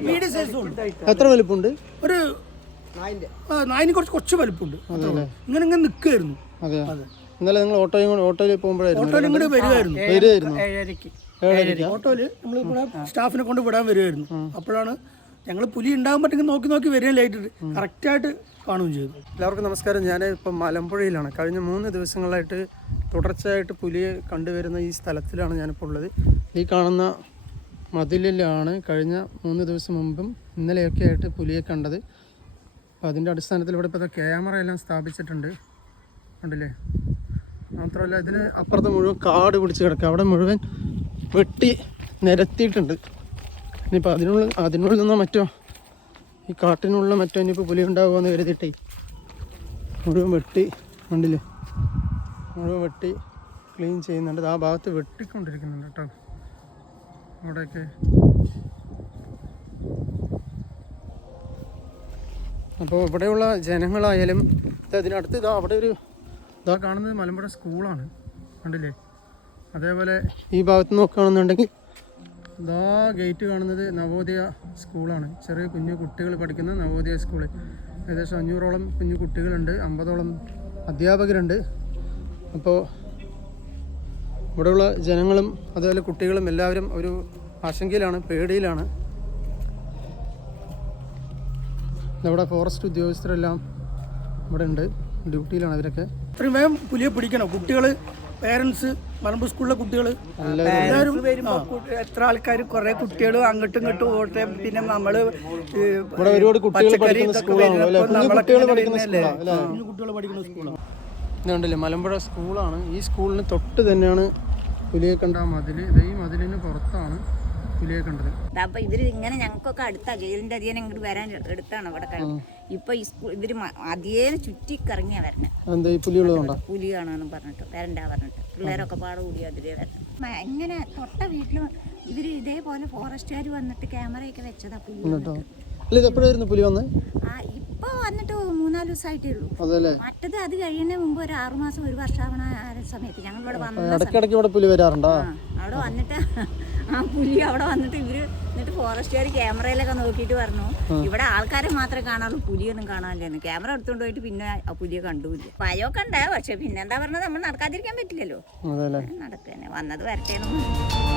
ഒരു മീഡിയം സൈസും ഉണ്ട്. എത്ര വലിപ്പമുണ്ട് ഒരു നായിന് കുറച്ച് കുറച്ച് വലിപ്പമുണ്ട്. ഇങ്ങനെ ഇങ്ങനെ നിൽക്കുമായിരുന്നു അതെ. ഇന്നലെ നിങ്ങൾ ഓട്ടോയും ഓട്ടോയിൽ പോകുമ്പോഴായിരുന്നു ഓട്ടോയിൽ ഇങ്ങോട്ട് വരുമായിരുന്നു വരുമായിരുന്നു? ഓട്ടോയിൽ നമ്മൾ ഇവിടെ സ്റ്റാഫിനെ കൊണ്ട് വിടാൻ വരുമായിരുന്നു അപ്പോഴാണ് ഞങ്ങൾ പുലി ഉണ്ടാകാൻ പറ്റുമെങ്കിൽ നോക്കി നോക്കി വരികയും ലൈറ്റ് കറക്റ്റായിട്ട് കാണുകയും ചെയ്തു. എല്ലാവർക്കും നമസ്കാരം. ഞാൻ ഇപ്പം മലമ്പുഴയിലാണ്. കഴിഞ്ഞ മൂന്ന് ദിവസങ്ങളായിട്ട് തുടർച്ചയായിട്ട് പുലിയെ കണ്ടുവരുന്ന ഈ സ്ഥലത്തിലാണ് ഞാനിപ്പോൾ ഉള്ളത്. ഈ കാണുന്ന മതിലിലാണ് കഴിഞ്ഞ മൂന്ന് ദിവസം മുമ്പും ഇന്നലെയൊക്കെ ആയിട്ട് പുലിയെ കണ്ടത്. അപ്പോൾ അതിന്റെ അടിസ്ഥാനത്തിൽ ഇവിടെ ഇപ്പോൾ ക്യാമറ എല്ലാം സ്ഥാപിച്ചിട്ടുണ്ട്. ഉണ്ടല്ലേ മാത്രമല്ല ഇതിന് അപ്പുറത്ത് മുഴുവൻ കാട് പിടിച്ച് കിടക്കുക. അവിടെ മുഴുവൻ വെട്ടി നിരത്തിയിട്ടുണ്ട്. ഇനിയിപ്പോൾ അതിനുള്ളിൽ അതിനുള്ളിൽ നിന്നോ മറ്റോ ഈ കാട്ടിനുള്ള മറ്റോ ഇനിയിപ്പോൾ പുലി ഉണ്ടാകുമെന്ന് കരുതിയിട്ടേ മുഴുവൻ വെട്ടി ഉണ്ടല്ലേ മുഴുവൻ വെട്ടി ക്ലീൻ ചെയ്യുന്നുണ്ട്. ആ ഭാഗത്ത് വെട്ടിക്കൊണ്ടിരിക്കുന്നുണ്ട് കേട്ടോ. അവിടെയൊക്കെ അപ്പോൾ ഇവിടെയുള്ള ജനങ്ങളായാലും അതിനടുത്ത് ഇതാ അവിടെ ഒരു ഇതാ കാണുന്നത് മലമ്പുഴ സ്കൂളാണ്. കണ്ടില്ലേ? അതേപോലെ ഈ ഭാഗത്ത് നോക്കുകയാണെന്നുണ്ടെങ്കിൽ ഇതാ ഗേറ്റ് കാണുന്നത് നവോദയ സ്കൂളാണ്. ചെറിയ കുഞ്ഞു കുട്ടികൾ പഠിക്കുന്ന നവോദയ സ്കൂൾ ഏകദേശം അഞ്ഞൂറോളം കുഞ്ഞു കുട്ടികളുണ്ട്. അമ്പതോളം അധ്യാപകരുണ്ട്. അപ്പോൾ ഇവിടെയുള്ള ജനങ്ങളും അതുപോലെ കുട്ടികളും എല്ലാവരും ഒരു ആശങ്കയിലാണ് പേടിയിലാണ്. ഇവിടെ ഫോറസ്റ്റ് ഉദ്യോഗസ്ഥരെല്ലാം ഇവിടെ ഉണ്ട്. ഡ്യൂട്ടിയിലാണ് അവരൊക്കെ. ഇത്രയും വേഗം പുലിയെ പിടിക്കണം. കുട്ടികൾ പേരൻസ് മലമ്പൂർ സ്കൂളിലെ കുട്ടികൾ എല്ലാവരും എത്ര ആൾക്കാർ കുറെ കുട്ടികളും അങ്ങോട്ടും ഇങ്ങോട്ടും ഓട്ടെ. പിന്നെ നമ്മൾ കുട്ടികൾ പച്ചക്കറി പഠിക്കുന്ന ഇതൊക്കെ വരുന്നപ്പോൾ നമ്മളൊക്കെ കുട്ടികൾ പഠിക്കുന്ന സ്കൂളാണ്. ഇതുണ്ടല്ലേ മലമ്പുഴ സ്കൂളാണ്. ഈ സ്കൂളിന് തൊട്ട് തന്നെയാണ് പുലിയെ കണ്ട മതിൽ ഇത് ഈ മതിലിന് പുറത്താണ് പുലിയെ കണ്ടത്. അപ്പൊ ഇവർ ഇങ്ങനെ ഞങ്ങൾക്കൊക്കെ അടുത്താ ഗേലിന്റെ അധികം ഇങ്ങോട്ട് വരാൻ എടുത്താണ് ഇവിടെ കഴിഞ്ഞു ഇപ്പൊ ഈ സ്കൂൾ ഇവർ അധികം ചുറ്റി കറങ്ങിയാ വരണേ. ഈ പുലി കാണാന്ന് പറഞ്ഞിട്ട് വരണ്ടാ പറഞ്ഞിട്ട്. പിള്ളേരൊക്കെ പാടെ കൂടി അതിലേ വരണം ഇങ്ങനെ തൊട്ട വീട്ടിൽ ഇവർ ഇതേപോലെ ഫോറസ്റ്റുകാർ വന്നിട്ട് ക്യാമറയൊക്കെ വെച്ചതാ പുലി അല്ല ഇത് എപ്പോഴായിരുന്നു പുലി വന്ന്? ആ ഇപ്പൊ വന്നിട്ട് മൂന്നാൽ ദിവസമായിട്ടേ ഉള്ളൂ. അതല്ലേ? മറ്റത് അത് കഴിയുന്നതിന് മുമ്പ് ഒരു ആറുമാസം ഒരു വർഷമാവണ ആ സമയത്ത് ഞങ്ങൾ ഇവിടെ വന്ന ഇടയ്ക്കിടയ്ക്ക് ഇവിടെ പുലി വരാറുണ്ടോ? ആ, അവിടെ വന്നിട്ട് ആ പുലി അവിടെ വന്നിട്ട് ഇവർ എന്നിട്ട് ഫോറസ്റ്റുകാർ ക്യാമറയിലൊക്കെ നോക്കിയിട്ട് പറഞ്ഞു ഇവിടെ ആൾക്കാരെ മാത്രമേ കാണാറുള്ളൂ പുലിയൊന്നും കാണാനില്ലെന്ന്. ക്യാമറ എടുത്തുകൊണ്ട് പോയിട്ട് പിന്നെ ആ പുലിയെ കണ്ടുമില്ല ഭയമൊക്കെ ഉണ്ട് പക്ഷെ പിന്നെന്താ പറഞ്ഞത് നമ്മൾ നടക്കാതിരിക്കാൻ പറ്റില്ലല്ലോ. അതല്ലേ? നടക്കുക തന്നെ വന്നത് വരട്ടെ എന്ന് പറഞ്ഞു.